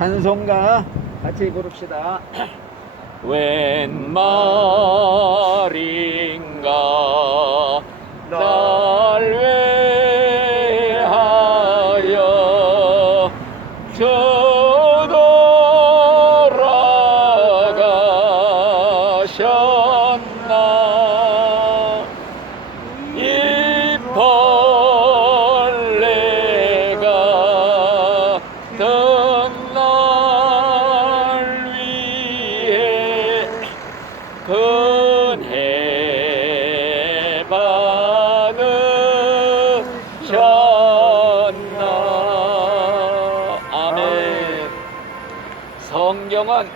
찬송가 같이 부릅시다. 웬 말인가 날 위하여 저돌아가셨나. 이 벌레가 날 위해 근혜 받으셨나. 아멘. 성경은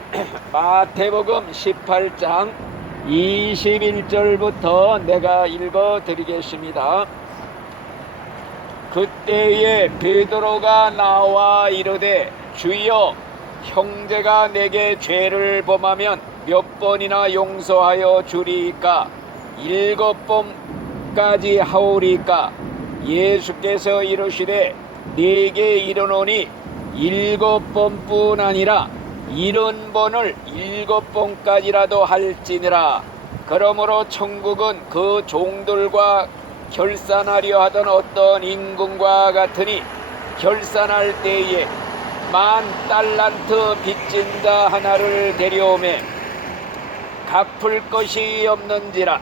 마태복음 18장 21절부터 내가 읽어 드리겠습니다. 그때에 베드로가 나와 이르되 주여, 형제가 내게 죄를 범하면 몇 번이나 용서하여 주리이까? 7번까지 하오리이까? 예수께서 이르시되 네게 이르노니 7번뿐 아니라 70번을 7번까지라도 할지니라. 그러므로 천국은 그 종들과 결산하려 하던 어떤 임금과 같으니, 결산할 때에 10,000달란트 빚진 자 하나를 데려오매 갚을 것이 없는지라.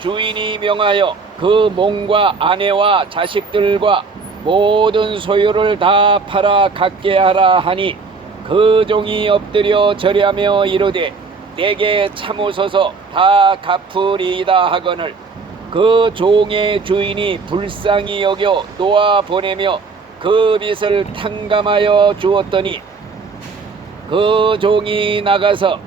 주인이 명하여 그 몸과 아내와 자식들과 모든 소유를 다 팔아 갖게 하라 하니, 그 종이 엎드려 절하며 이르되 내게 참으소서, 다 갚으리이다 하거늘 그 종의 주인이 불쌍히 여겨 놓아 보내며 그 빚을 탕감하여 주었더니, 그 종이 나가서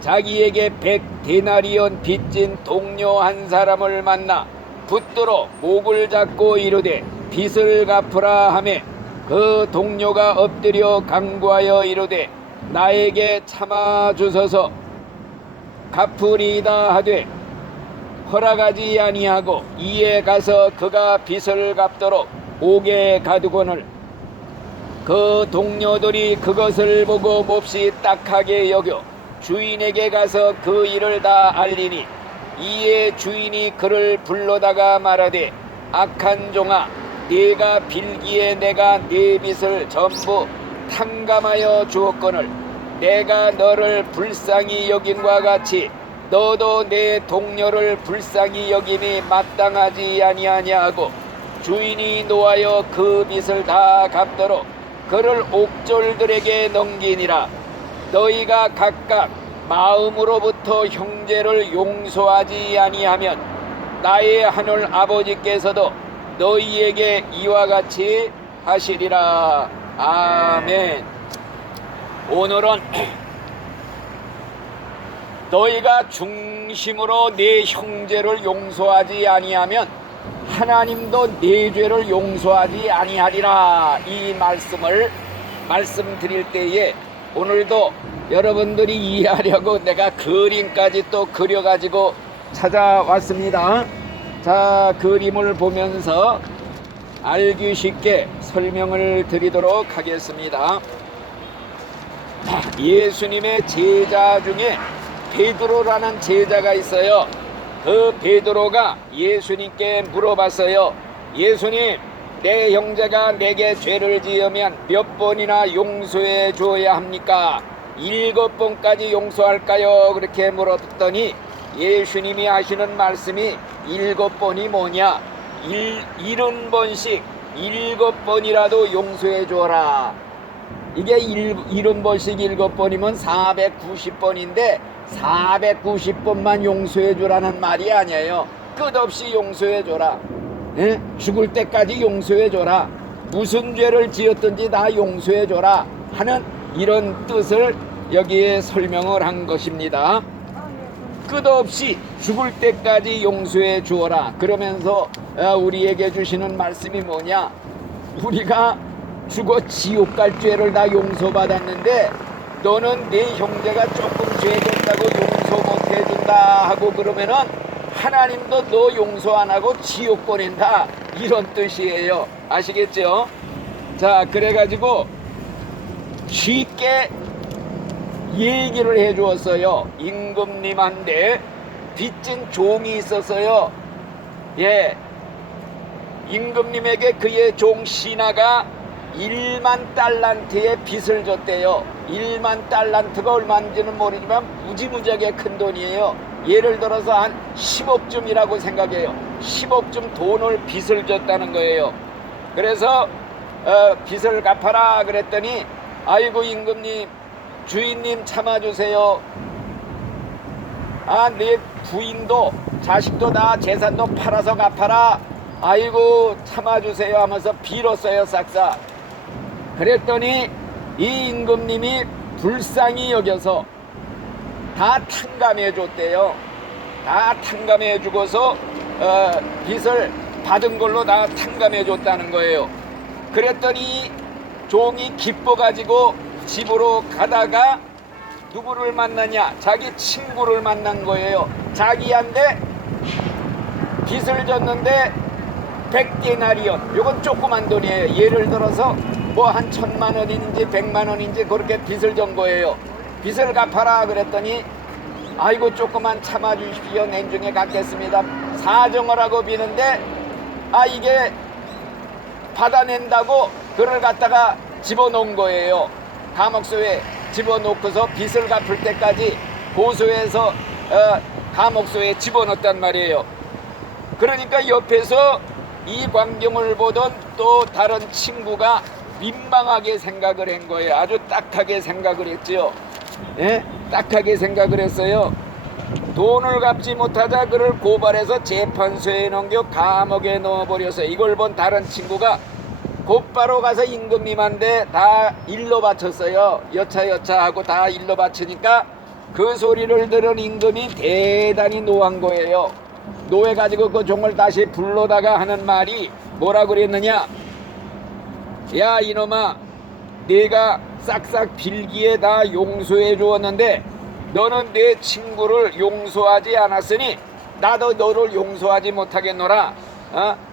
자기에게 100데나리온 빚진 동료 한 사람을 만나 붙들어 목을 잡고 이르되 빚을 갚으라 하매, 그 동료가 엎드려 간구하여 이르되 나에게 참아 주소서, 갚으리이다 하되 허락하지 아니하고, 이에 가서 그가 빚을 갚도록 옥에 가두거늘 그 동료들이 그것을 보고 몹시 딱하게 여겨 주인에게 가서 그 일을 다 알리니, 이에 주인이 그를 불러다가 말하되 악한 종아, 네가 빌기에 내가 네 빚을 전부 탕감하여 주었거늘 내가 너를 불쌍히 여김과 같이 너도 내 동료를 불쌍히 여김이 마땅하지 아니하냐 하고, 주인이 노하여 그 빚을 다 갚도록 그를 옥졸들에게 넘기니라. 너희가 각각 마음으로부터 형제를 용서하지 아니하면 나의 하늘 아버지께서도 너희에게 이와 같이 하시리라. 아멘. 오늘은 너희가 중심으로 네 형제를 용서하지 아니하면 하나님도 네 죄를 용서하지 아니하리라. 이 말씀을 말씀드릴 때에 오늘도 여러분들이 이해하려고 내가 그림까지 또 그려가지고 찾아왔습니다. 자, 그림을 보면서 알기 쉽게 설명을 드리도록 하겠습니다. 예수님의 제자 중에 베드로라는 제자가 있어요. 그 베드로가 예수님께 물어봤어요. 예수님, 내 형제가 내게 죄를 지으면 몇 번이나 용서해 줘야 합니까? 7번까지 용서할까요? 그렇게 물었더니 예수님이 하시는 말씀이 7번이 뭐냐? 70번씩 7번이라도 용서해 줘라. 이게 70번씩 7번이면 490번인데 490번만 용서해 주라는 말이 아니에요. 끝없이 용서해 줘라. 예? 죽을 때까지 용서해 줘라. 무슨 죄를 지었든지 다 용서해 줘라 하는 이런 뜻을 여기에 설명을 한 것입니다. 끝없이 죽을 때까지 용서해 주어라. 그러면서 우리에게 주시는 말씀이 뭐냐? 우리가 죽어 지옥 갈 죄를 다 용서받았는데 너는 네 형제가 조금 죄졌다고 용서 못 해준다 하고 그러면은 하나님도 너 용서 안 하고 지옥 보낸다, 이런 뜻이에요. 아시겠죠? 자, 그래가지고 쉽게 얘기를 해 주었어요. 임금님한테 빚진 종이 있었어요. 예, 임금님에게 그의 종 시나가 1만 달란트의 빚을 줬대요. 1만 달란트가 얼마인지는 모르지만 무지무지하게 큰 돈이에요. 예를 들어서 한 10억쯤이라고 생각해요. 10억쯤 돈을 빚을 줬다는 거예요. 그래서 빚을 갚아라 그랬더니 아이고 임금님, 주인님 참아주세요. 아, 내 부인도 자식도 다 재산도 팔아서 갚아라. 아이고 참아주세요 하면서 빌었어요, 싹싹. 그랬더니 이 임금님이 불쌍히 여겨서 다 탕감해 줬대요. 다 탕감해 주고서 빚을 받은 걸로 다 탕감해 줬다는 거예요. 그랬더니 종이 기뻐 가지고 집으로 가다가 누구를 만나냐? 자기 친구를 만난 거예요. 자기한테 빚을 졌는데 100데나리온, 요건 조그만 돈이에요. 예를 들어서 뭐 한 1000만 원인지 100만 원인지 그렇게 빚을 전 거예요. 빚을 갚아라 그랬더니 아이고 조금만 참아주십시오. 내중에 갚겠습니다. 사정을 하고 비는데 이게 받아낸다고 그를 갖다가 집어넣은 거예요. 감옥소에 집어넣고서 빚을 갚을 때까지 고소해서 감옥소에 집어넣었단 말이에요. 그러니까 옆에서 이 광경을 보던 또 다른 친구가 민망하게 생각을 한 거예요. 아주 딱하게 생각을 했죠. 예? 딱하게 생각을 했어요. 돈을 갚지 못하자 그를 고발해서 재판소에 넘겨 감옥에 넣어버려서 이걸 본 다른 친구가 곧바로 가서 임금님한테 다 일러 바쳤어요. 여차 하고 다 일러 바치니까 그 소리를 들은 임금이 대단히 노한 거예요. 노해가지고 그 종을 다시 불러다가 하는 말이 뭐라고 그랬느냐? 야 이놈아, 내가 싹싹 빌기에 다 용서해 주었는데 너는 내 친구를 용서하지 않았으니 나도 너를 용서하지 못하겠노라.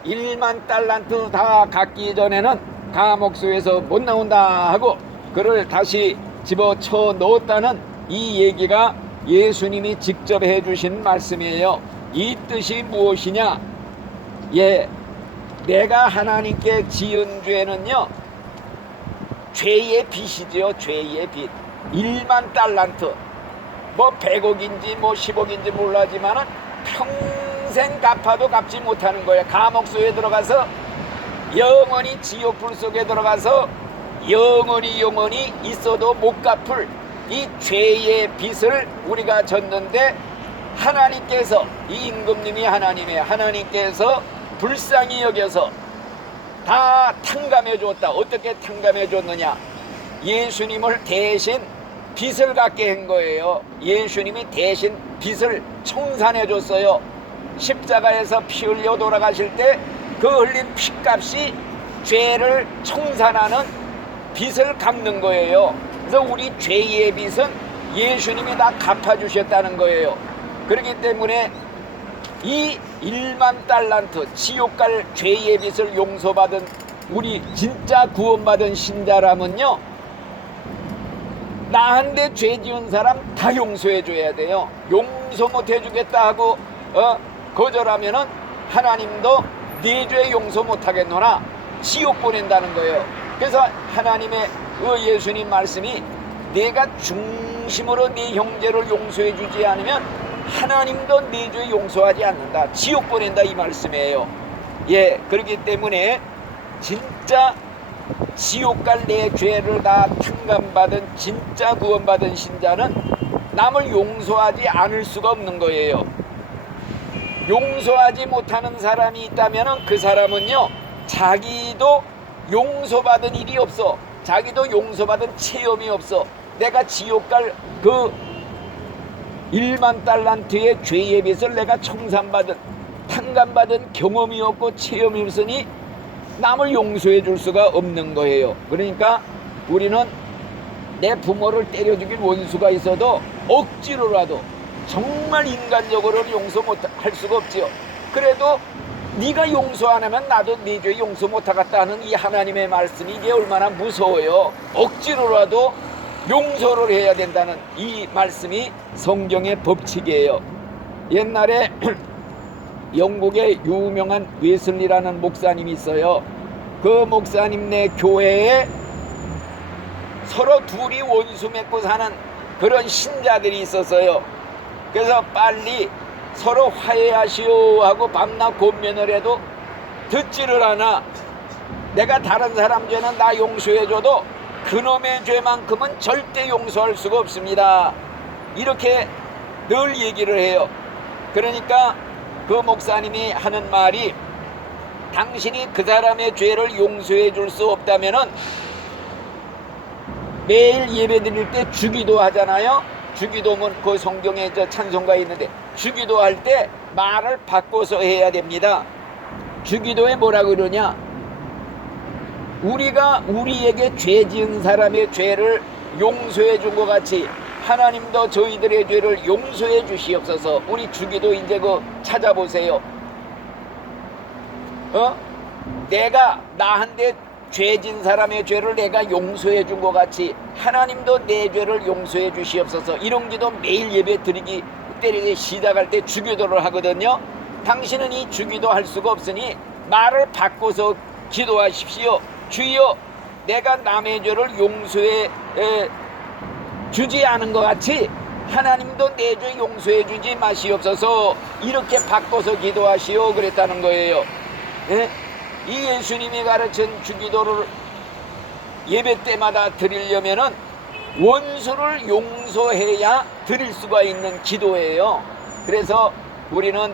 1만 달란트 다 갚기 전에는 감옥소에서 못 나온다 하고 그를 다시 집어쳐 넣었다는 이 얘기가 예수님이 직접 해주신 말씀이에요. 이 뜻이 무엇이냐? 예, 내가 하나님께 지은 죄는요, 죄의 빚이지요. 죄의 빚. 1만 달란트, 뭐 100억인지 뭐 10억인지 몰라지만은 평생 갚아도 갚지 못하는 거예요. 감옥소에 들어가서 영원히 지옥불 속에 들어가서 영원히 있어도 못 갚을 이 죄의 빚을 우리가 졌는데 하나님께서, 이 임금님이 하나님께서 불쌍히 여겨서 다 탕감해 줬다. 어떻게 탕감해 줬느냐? 예수님을 대신 빚을 갚게 한 거예요. 예수님이 대신 빚을 청산해 줬어요. 십자가에서 피 흘려 돌아가실 때 그 흘린 피값이 죄를 청산하는 빚을 갚는 거예요. 그래서 우리 죄의 빚은 예수님이 다 갚아주셨다는 거예요. 그렇기 때문에 이 1만 달란트 지옥 갈 죄의 빚을 용서받은 우리 진짜 구원받은 신자라면요, 나한테 죄 지은 사람 다 용서해 줘야 돼요. 용서 못 해주겠다 하고 거절하면은 하나님도 네 죄 용서 못 하겠노라 지옥 보낸다는 거예요. 그래서 하나님의 예수님 말씀이 내가 중심으로 네 형제를 용서해 주지 않으면 하나님도 네 죄 용서하지 않는다, 지옥 보낸다, 이 말씀이에요. 예, 그렇기 때문에 진짜 지옥 갈 내 죄를 다 탕감받은 진짜 구원받은 신자는 남을 용서하지 않을 수가 없는 거예요. 용서하지 못하는 사람이 있다면 그 사람은요, 자기도 용서받은 일이 없어. 자기도 용서받은 체험이 없어. 내가 지옥 갈 그 1만 달란트의 죄의 빚을 내가 청산받은, 탕감받은 경험이 없고 체험이 없으니 남을 용서해 줄 수가 없는 거예요. 그러니까 우리는 내 부모를 때려 죽인 원수가 있어도 억지로라도 정말 인간적으로는 용서 못 할 수가 없지요. 그래도 네가 용서 안 하면 나도 네 죄 용서 못하겠다 하는 이 하나님의 말씀이 이게 얼마나 무서워요. 억지로라도 용서를 해야 된다는 이 말씀이 성경의 법칙이에요. 옛날에 영국의 유명한 웨슬리라는 목사님이 있어요. 그 목사님네 교회에 서로 둘이 원수 맺고 사는 그런 신자들이 있었어요. 그래서 빨리 서로 화해하시오 하고 밤낮 권면을 해도 듣지를 않아. 내가 다른 사람 죄는 다 용서해줘도 그놈의 죄만큼은 절대 용서할 수가 없습니다. 이렇게 늘 얘기를 해요. 그러니까 그 목사님이 하는 말이, 당신이 그 사람의 죄를 용서해 줄 수 없다면은 매일 예배 드릴 때 주기도 하잖아요. 주기도면 그 성경에 저 찬송가에 있는데 주기도 할 때 말을 바꿔서 해야 됩니다. 주기도에 뭐라 그러냐, 우리가 우리에게 죄 지은 사람의 죄를 용서해 준 것 같이 하나님도 저희들의 죄를 용서해 주시옵소서. 우리 주기도 이제 그 찾아보세요. 내가 나한테 죄 진 사람의 죄를 내가 용서해 준 것 같이 하나님도 내 죄를 용서해 주시옵소서. 이런 기도 매일 예배 드리기 때리기 시작할 때 주기도를 하거든요. 당신은 이 주기도 할 수가 없으니 말을 바꿔서 기도하십시오. 주여, 내가 남의 죄를 용서해 주지 않은 것 같이 하나님도 내 죄 용서해 주지 마시옵소서. 이렇게 바꿔서 기도하시오 그랬다는 거예요. 예? 이 예수님이 가르친 주기도를 예배 때마다 드리려면은 원수를 용서해야 드릴 수가 있는 기도예요. 그래서 우리는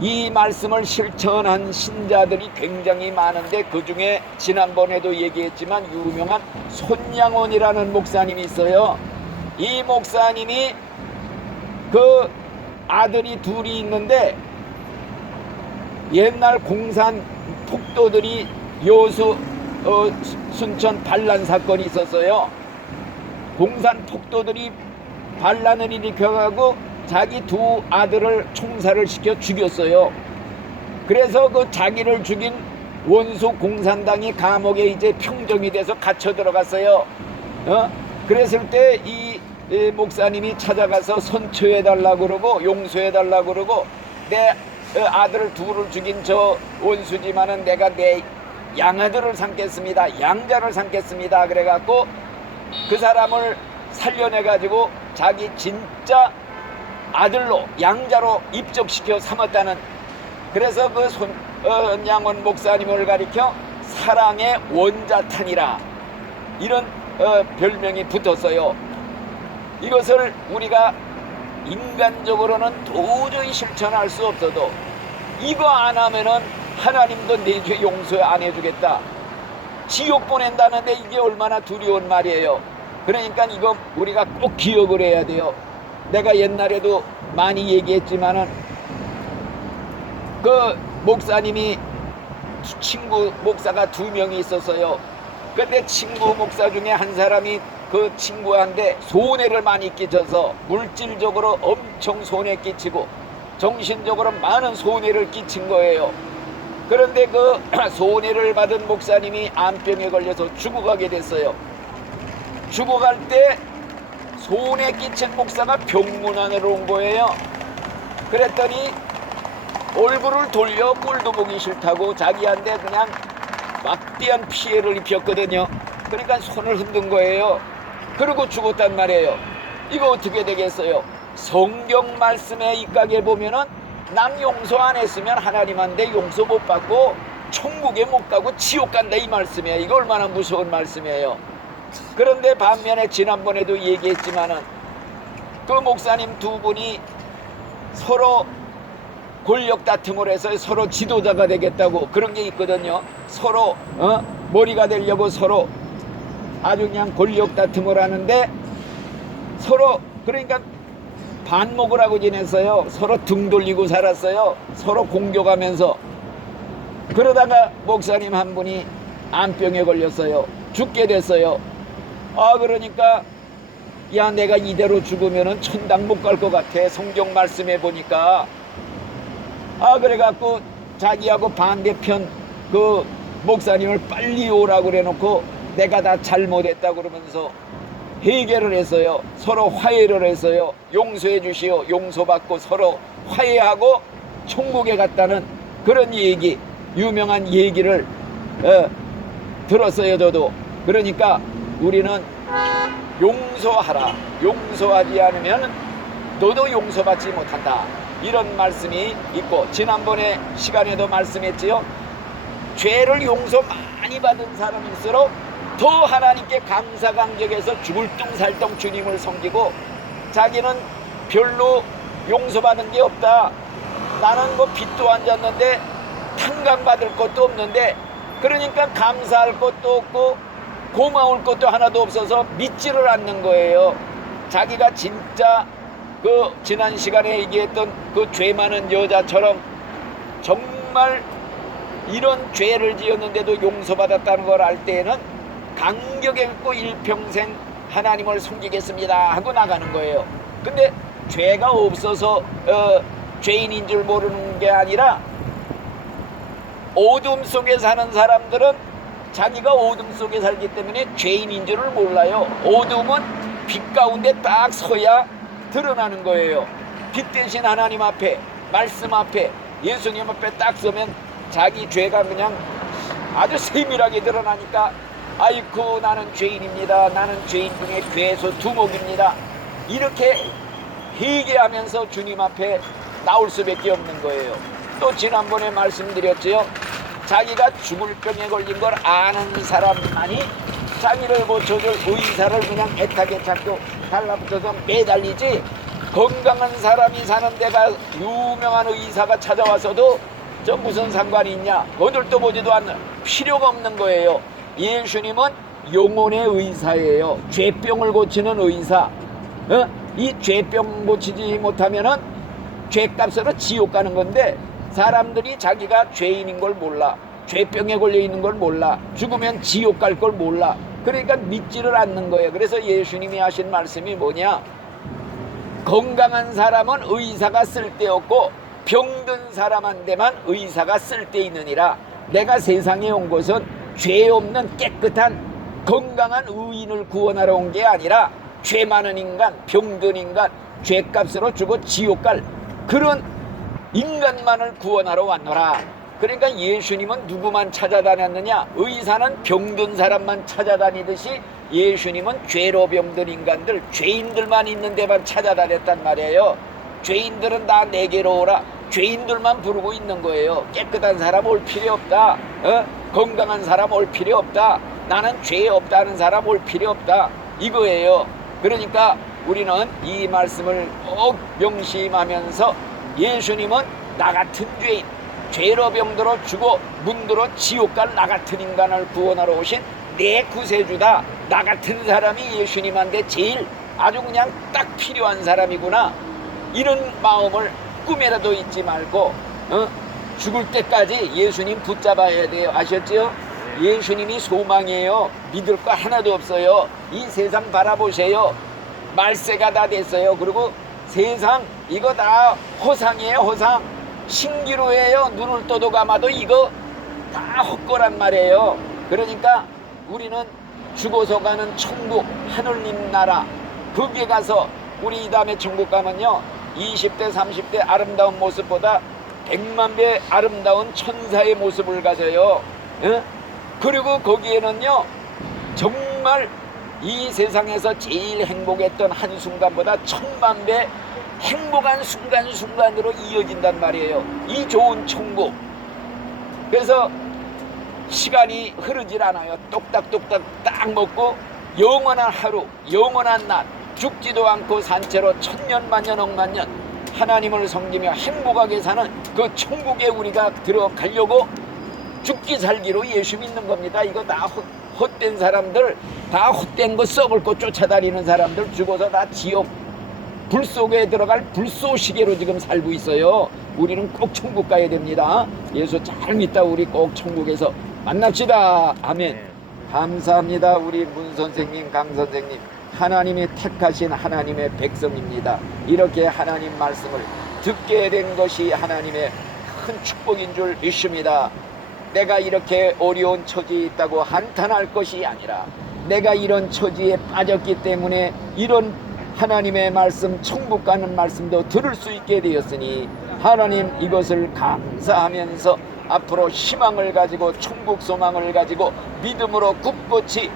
이 말씀을 실천한 신자들이 굉장히 많은데, 그 중에 지난번에도 얘기했지만 유명한 손양원이라는 목사님이 있어요. 이 목사님이 그 아들이 둘이 있는데, 옛날 공산 폭도들이 여수 순천 반란 사건이 있었어요. 공산 폭도들이 반란을 일으켜가고 자기 두 아들을 총살을 시켜 죽였어요. 그래서 그 자기를 죽인 원수 공산당이 감옥에 이제 평정이 돼서 갇혀 들어갔어요. 그랬을 때 이 목사님이 찾아가서 선처해달라고 그러고 용서해달라고 그러고, 내 아들 둘을 죽인 저 원수지만은 내가 내 양아들을 삼겠습니다, 양자를 삼겠습니다 그래갖고 그 사람을 살려내가지고 자기 진짜 아들로 양자로 입적시켜 삼았다는, 그래서 그 손양원 목사님을 가리켜 사랑의 원자탄이라 이런 별명이 붙었어요. 이것을 우리가 인간적으로는 도저히 실천할 수 없어도 이거 안 하면은 하나님도 내 죄 용서 안 해주겠다, 지옥 보낸다는데 이게 얼마나 두려운 말이에요. 그러니까 이거 우리가 꼭 기억을 해야 돼요. 내가 옛날에도 많이 얘기했지만은 그 목사님이 친구 목사가 2명이 있었어요. 근데 친구 목사 중에 한 사람이 그 친구한테 손해를 많이 끼쳐서 물질적으로 엄청 손해 끼치고 정신적으로 많은 손해를 끼친 거예요. 그런데 그 손해를 받은 목사님이 암병에 걸려서 죽어가게 됐어요. 죽어갈 때 손해 끼친 목사가 병문안으로 온 거예요. 그랬더니 얼굴을 돌려 꼴도 보기 싫다고 자기한테 그냥 막대한 피해를 입혔거든요. 그러니까 손을 흔든 거예요. 그러고 죽었단 말이에요. 이거 어떻게 되겠어요? 성경 말씀에 입각해 보면은 남 용서 안 했으면 하나님한테 용서 못 받고 천국에 못 가고 지옥 간다 이 말씀이에요. 이거 얼마나 무서운 말씀이에요. 그런데 반면에 지난번에도 얘기했지만은 그 목사님 2분이 서로 권력 다툼을 해서 서로 지도자가 되겠다고 그런 게 있거든요. 서로 머리가 되려고 서로 아주 그냥 권력 다툼을 하는데 서로 그러니까 반목을 하고 지냈어요. 서로 등 돌리고 살았어요. 서로 공격하면서. 그러다가 목사님 한 분이 암병에 걸렸어요. 죽게 됐어요. 그러니까 야, 내가 이대로 죽으면은 천당 못 갈 것 같아. 성경 말씀해 보니까. 그래갖고 자기하고 반대편 그 목사님을 빨리 오라고 그래놓고 내가 다 잘못했다 그러면서 해결을 했어요. 서로 화해를 했어요. 용서해 주시오. 용서받고 서로 화해하고 천국에 갔다는 그런 얘기, 유명한 얘기를 들었어요. 저도. 그러니까 우리는 용서하라. 용서하지 않으면 너도 용서받지 못한다. 이런 말씀이 있고, 지난번에 시간에도 말씀했지요. 죄를 용서 많이 받은 사람일수록 더 하나님께 감사 감격해서 죽을 뚱살뚱 주님을 섬기고, 자기는 별로 용서받은 게 없다. 나는 뭐 빚도 안 졌는데 탕감받을 것도 없는데, 그러니까 감사할 것도 없고 고마울 것도 하나도 없어서 믿지를 않는 거예요. 자기가 진짜 그 지난 시간에 얘기했던 그 죄 많은 여자처럼 정말 이런 죄를 지었는데도 용서받았다는 걸 알 때에는 감격했고 일평생 하나님을 섬기겠습니다 하고 나가는 거예요. 근데 죄가 없어서 죄인인 줄 모르는 게 아니라, 어둠 속에 사는 사람들은 자기가 어둠 속에 살기 때문에 죄인인 줄을 몰라요. 어둠은 빛 가운데 딱 서야 드러나는 거예요. 빛 대신 하나님 앞에, 말씀 앞에, 예수님 앞에 딱 서면 자기 죄가 그냥 아주 세밀하게 드러나니까, 아이쿠 나는 죄인입니다. 나는 죄인 중에 괴소 두목입니다. 이렇게 회개하면서 주님 앞에 나올 수밖에 없는 거예요. 또 지난번에 말씀드렸죠. 자기가 죽을 병에 걸린 걸 아는 사람만이 자기를 고쳐줄 의사를 그냥 애타게 찾고 달라붙어서 매달리지, 건강한 사람이 사는 데가 유명한 의사가 찾아와서도 저 무슨 상관이 있냐, 거들떠 보지도 않는, 필요가 없는 거예요. 예수님은 영혼의 의사예요. 죄병을 고치는 의사. 이 죄병 고치지 못하면은 죄값으로 지옥 가는 건데, 사람들이 자기가 죄인인 걸 몰라. 죄병에 걸려 있는 걸 몰라. 죽으면 지옥 갈 걸 몰라. 그러니까 믿지를 않는 거예요. 그래서 예수님이 하신 말씀이 뭐냐, 건강한 사람은 의사가 쓸데없고 병든 사람한테만 의사가 쓸데있느니라. 내가 세상에 온 것은 죄 없는 깨끗한 건강한 의인을 구원하러 온 게 아니라 죄 많은 인간, 병든 인간, 죄값으로 죽어 지옥 갈 그런 인간만을 구원하러 왔노라. 그러니까 예수님은 누구만 찾아다녔느냐, 의사는 병든 사람만 찾아다니듯이 예수님은 죄로 병든 인간들, 죄인들만 있는 데만 찾아다녔단 말이에요. 죄인들은 다 내게로 오라. 죄인들만 부르고 있는 거예요. 깨끗한 사람 올 필요 없다. 건강한 사람 올 필요 없다. 나는 죄 없다는 사람 올 필요 없다. 이거예요. 그러니까 우리는 이 말씀을 꼭 명심하면서, 예수님은 나 같은 죄인, 죄로 병들어 죽어 문들어 지옥 갈 나 같은 인간을 구원하러 오신 내 구세주다. 나 같은 사람이 예수님한테 제일 아주 그냥 딱 필요한 사람이구나. 이런 마음을 꿈에라도 잊지 말고 죽을 때까지 예수님 붙잡아야 돼요. 아셨죠? 예수님이 소망이에요. 믿을 거 하나도 없어요. 이 세상 바라보세요. 말세가 다 됐어요. 그리고 세상 이거 다 허상이에요. 허상. 신기루예요. 눈을 떠도 감아도 이거 다 헛거란 말이에요. 그러니까 우리는 죽어서 가는 천국, 하늘님 나라, 거기에 가서 우리 이 다음에 천국 가면요, 20대 30대 아름다운 모습보다 100만 배 아름다운 천사의 모습을 가져요. 그리고 거기에는요, 정말 이 세상에서 제일 행복했던 한순간보다 1000만 배 행복한 순간순간으로 이어진단 말이에요. 이 좋은 천국. 그래서 시간이 흐르질 않아요. 똑딱똑딱 딱 먹고 영원한 하루, 영원한 낮, 죽지도 않고 산채로 천년 만년 억만년 하나님을 섬기며 행복하게 사는 그 천국에 우리가 들어가려고 죽기 살기로 예수 믿는 겁니다. 이거 다 헛된 사람들, 다 헛된 거 썩을 거 쫓아다니는 사람들, 죽어서 다 지옥 불 속에 들어갈 불쏘시개로 지금 살고 있어요. 우리는 꼭 천국 가야 됩니다. 예수 잘 믿다 우리 꼭 천국에서 만납시다. 아멘. 감사합니다. 우리 문 선생님, 강 선생님, 하나님이 택하신 하나님의 백성입니다. 이렇게 하나님 말씀을 듣게 된 것이 하나님의 큰 축복인 줄 믿습니다. 내가 이렇게 어려운 처지에 있다고 한탄할 것이 아니라 내가 이런 처지에 빠졌기 때문에 이런 하나님의 말씀, 천국 가는 말씀도 들을 수 있게 되었으니 하나님 이것을 감사하면서 앞으로 희망을 가지고 천국 소망을 가지고 믿음으로 굳건히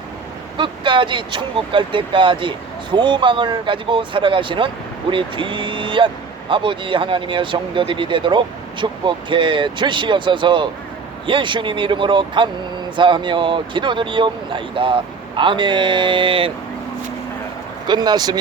끝까지 천국 갈 때까지 소망을 가지고 살아가시는 우리 귀한 아버지 하나님의 성도들이 되도록 축복해 주시옵소서. 예수님 이름으로 감사하며 기도드리옵나이다. 아멘. 끝났습니다.